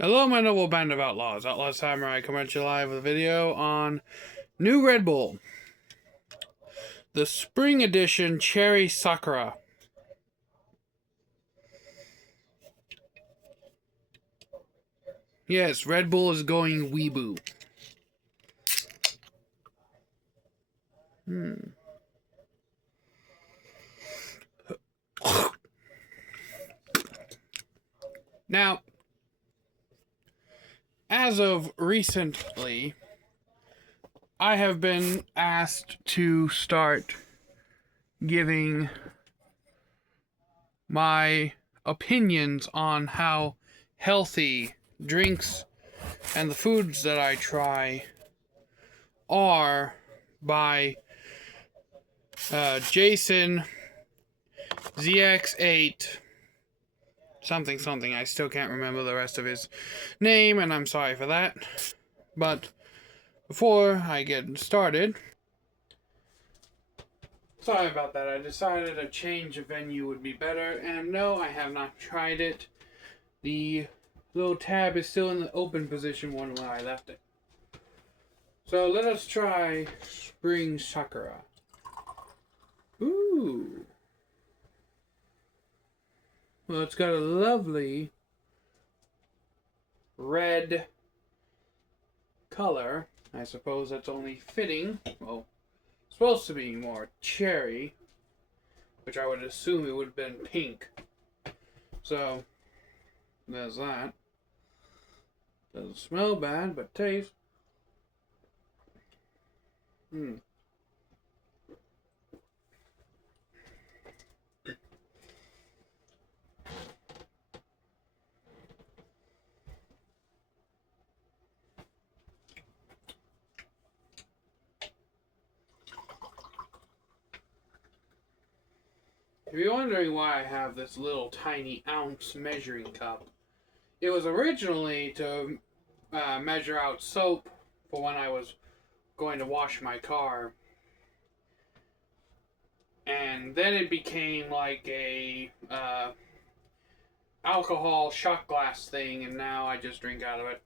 Hello, my noble band of outlaws. Outlaw Samurai coming at you live with a video on new Red Bull. The Spring Edition Cherry Sakura. Yes, Red Bull is going weeboo. Now, as of recently, I have been asked to start giving my opinions on how healthy drinks and the foods that I try are by Jason ZX8 something. I still can't remember the rest of his name, and I'm sorry for that. But before I get started, sorry about that. I decided a change of venue would be better, and no, I have not tried it. The little tab is still in the open position one when I left it. So let us try Spring Sakura. Ooh. Well, it's got a lovely red color. I suppose that's only fitting. Well, it's supposed to be more cherry, which I would assume it would have been pink. So, there's that. Doesn't smell bad, but taste. If you're wondering why I have this little tiny ounce measuring cup, it was originally to measure out soap for when I was going to wash my car. And then it became like a alcohol shot glass thing, and now I just drink out of it.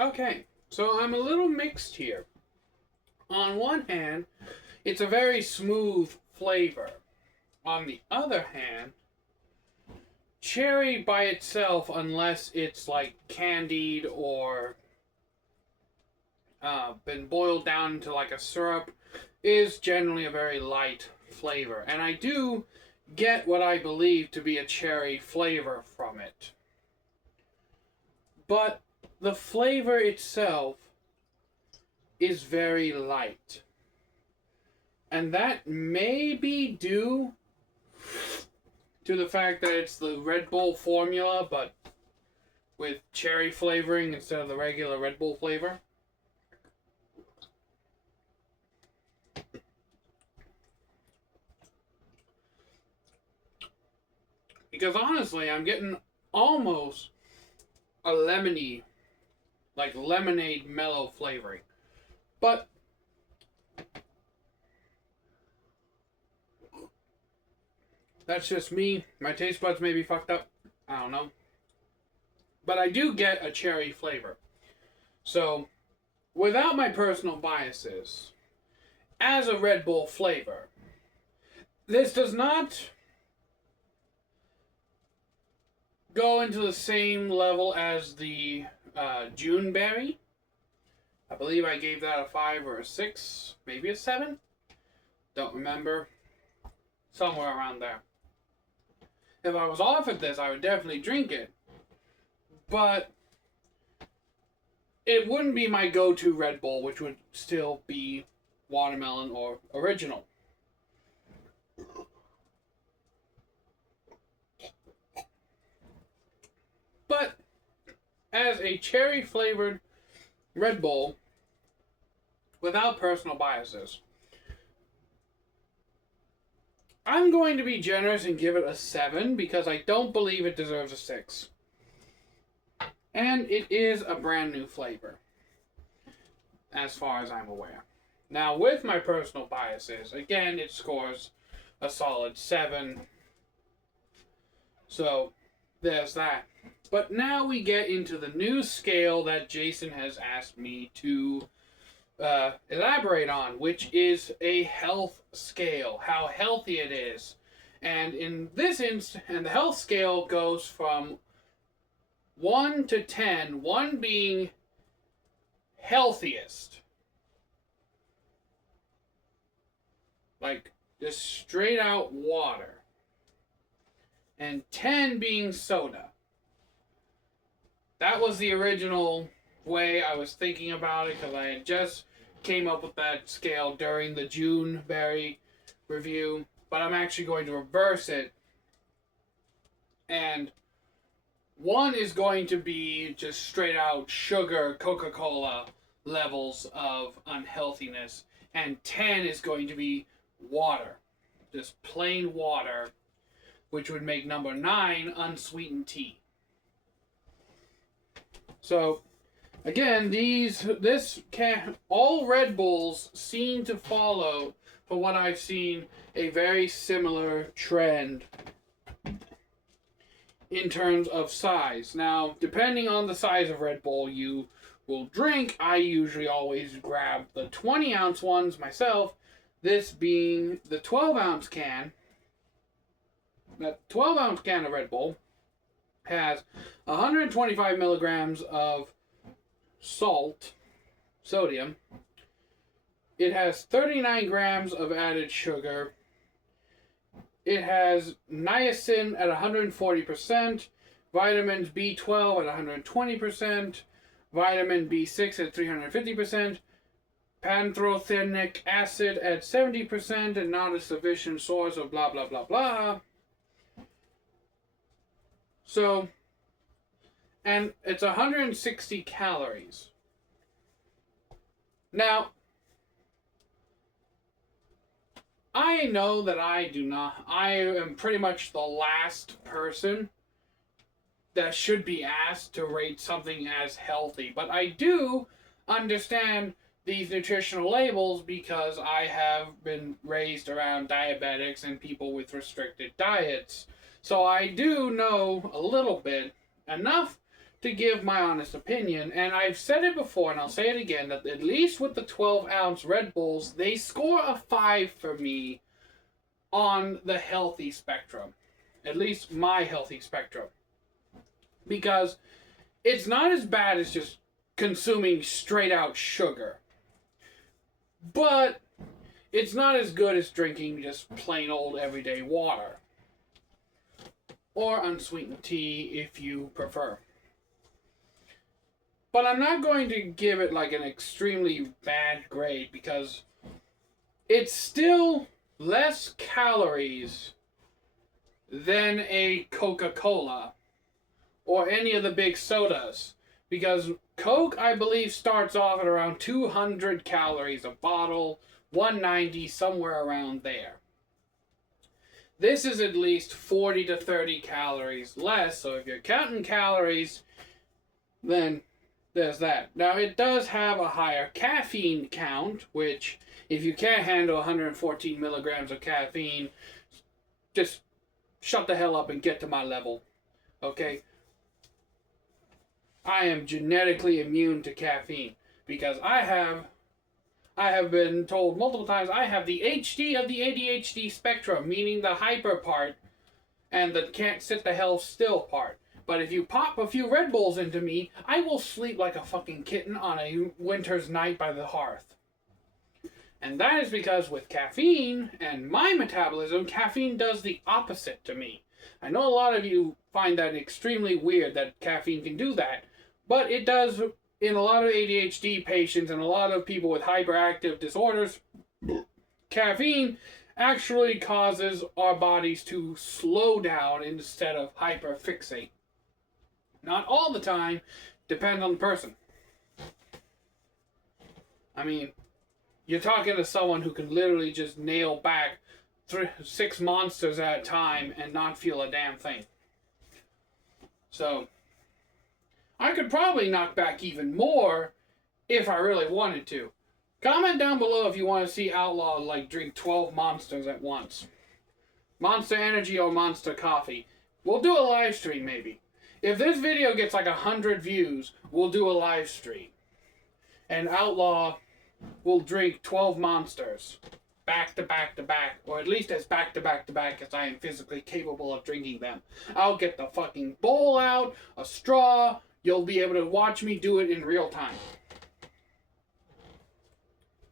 Okay, so I'm a little mixed here. On one hand, it's a very smooth flavor. On the other hand, cherry by itself, unless it's like candied or been boiled down into like a syrup, is generally a very light flavor. And I do get what I believe to be a cherry flavor from it. But the flavor itself is very light. And that may be due to the fact that it's the Red Bull formula, but with cherry flavoring instead of the regular Red Bull flavor. Because honestly, I'm getting almost a lemony, like lemonade mellow flavoring. But that's just me. My taste buds may be fucked up. I don't know. But I do get a cherry flavor. So, without my personal biases, as a Red Bull flavor, this does not go into the same level as the June berry. I believe I gave that a 5 or a 6, maybe a 7. Don't remember. Somewhere around there. If I was offered this, I would definitely drink it. But it wouldn't be my go-to Red Bull, which would still be watermelon or original. But as a cherry-flavored Red Bull, without personal biases, I'm going to be generous and give it a 7 because I don't believe it deserves a 6. And it is a brand new flavor, as far as I'm aware. Now, with my personal biases, again, it scores a solid 7. So, there's that. But now we get into the new scale that Jason has asked me to elaborate on, which is a health scale, how healthy it is. And in this instance, and the health scale goes from 1 to 10, 1 being healthiest. Like, just straight out water. And 10 being soda. That was the original way I was thinking about it, because I had just came up with that scale during the June berry review. But I'm actually going to reverse it. And 1 is going to be just straight out sugar, Coca-Cola levels of unhealthiness. And 10 is going to be water. Just plain water, which would make number 9 unsweetened tea. So, again, all Red Bulls seem to follow, for what I've seen, a very similar trend in terms of size. Now, depending on the size of Red Bull you will drink, I usually always grab the 20-ounce ones myself, this being the 12-ounce can. That 12-ounce can of Red Bull has 125 milligrams of sodium. It has 39 grams of added sugar. It has niacin at 140%, vitamins B12 at 120%, vitamin B6 at 350%, pantothenic acid at 70%, and not a sufficient source of blah blah blah blah. So, and it's 160 calories. Now, I know that I am pretty much the last person that should be asked to rate something as healthy. But I do understand these nutritional labels because I have been raised around diabetics and people with restricted diets. So I do know a little bit, enough to give my honest opinion. And I've said it before, and I'll say it again, that at least with the 12-ounce Red Bulls, they score a 5 for me on the healthy spectrum. At least my healthy spectrum. Because it's not as bad as just consuming straight out sugar. But it's not as good as drinking just plain old everyday water. Or unsweetened tea if you prefer. But I'm not going to give it like an extremely bad grade because it's still less calories than a Coca-Cola or any of the big sodas. Because Coke, I believe, starts off at around 200 calories a bottle, 190, somewhere around there. This is at least 40 to 30 calories less, so if you're counting calories, then there's that. Now, it does have a higher caffeine count, which, if you can't handle 114 milligrams of caffeine, just shut the hell up and get to my level, okay? I am genetically immune to caffeine, because I have been told multiple times I have the HD of the ADHD spectrum, meaning the hyper part and the can't sit the hell still part. But if you pop a few Red Bulls into me, I will sleep like a fucking kitten on a winter's night by the hearth. And that is because with caffeine and my metabolism, caffeine does the opposite to me. I know a lot of you find that extremely weird that caffeine can do that, but it does in a lot of ADHD patients and a lot of people with hyperactive disorders. Caffeine actually causes our bodies to slow down instead of hyperfixate. Not all the time, depends on the person. I mean, you're talking to someone who can literally just nail back 6 monsters at a time and not feel a damn thing. So, I could probably knock back even more if I really wanted to. Comment down below if you want to see Outlaw like drink 12 monsters at once. Monster Energy or Monster Coffee. We'll do a live stream maybe. If this video gets like 100 views, we'll do a live stream. And Outlaw will drink 12 monsters. Back to back to back. Or at least as back to back to back as I am physically capable of drinking them. I'll get the fucking bowl out, a straw. You'll be able to watch me do it in real time.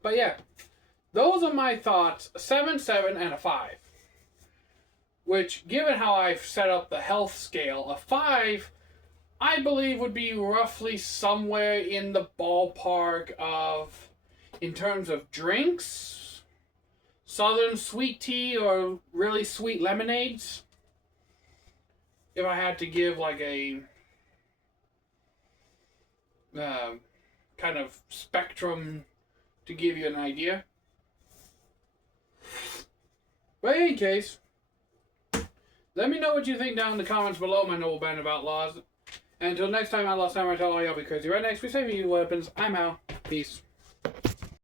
But yeah, those are my thoughts. 7, 7, and a 5. Which, given how I've set up the health scale, a 5, I believe would be roughly somewhere in the ballpark of, in terms of drinks, Southern sweet tea or really sweet lemonades. If I had to give like a kind of spectrum to give you an idea. But in any case, let me know what you think down in the comments below, my noble band of outlaws. And until next time, Outlaw Samurai, tell all y'all be crazy. Right next, we save you weapons. I'm out. Peace.